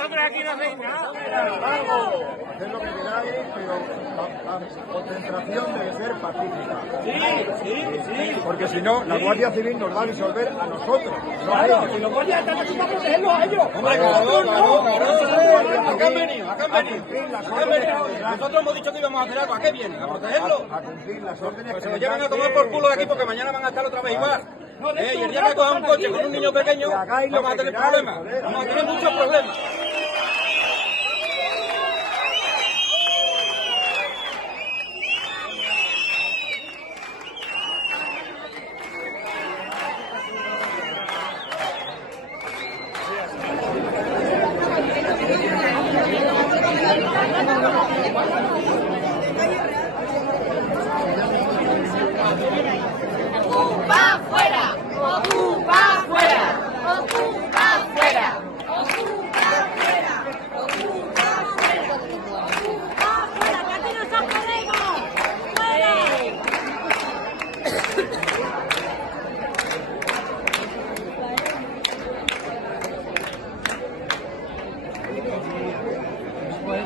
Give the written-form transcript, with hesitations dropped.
vosotros aquí no hacéis nada. Haced lo que queráis, pero la concentración debe ser pacífica. Sí. Porque si no, la Guardia Civil nos va a disolver a nosotros. No a Claro, ellos. y los guardias están aquí para protegerlos a ellos. Hombre, claro. Acá han venido. Nosotros hemos dicho que íbamos a hacer algo. ¿A qué vienen? ¿A protegerlo? A cumplir las órdenes. Pues se lo llevan a tomar por culo de aquí porque mañana van a estar otra vez igual. Y el día que coja un coche con un niño pequeño, vamos a tener problemas. Vamos a tener muchos problemas. ¡Ocupa fuera! ¡Ocupa fuera! ¡Ocupa fuera! ¡Ocupa fuera! ¡Ocupa fuera! ¡Ocupa fuera! ¡Que aquí nos podemos! ¡Fuera! Pues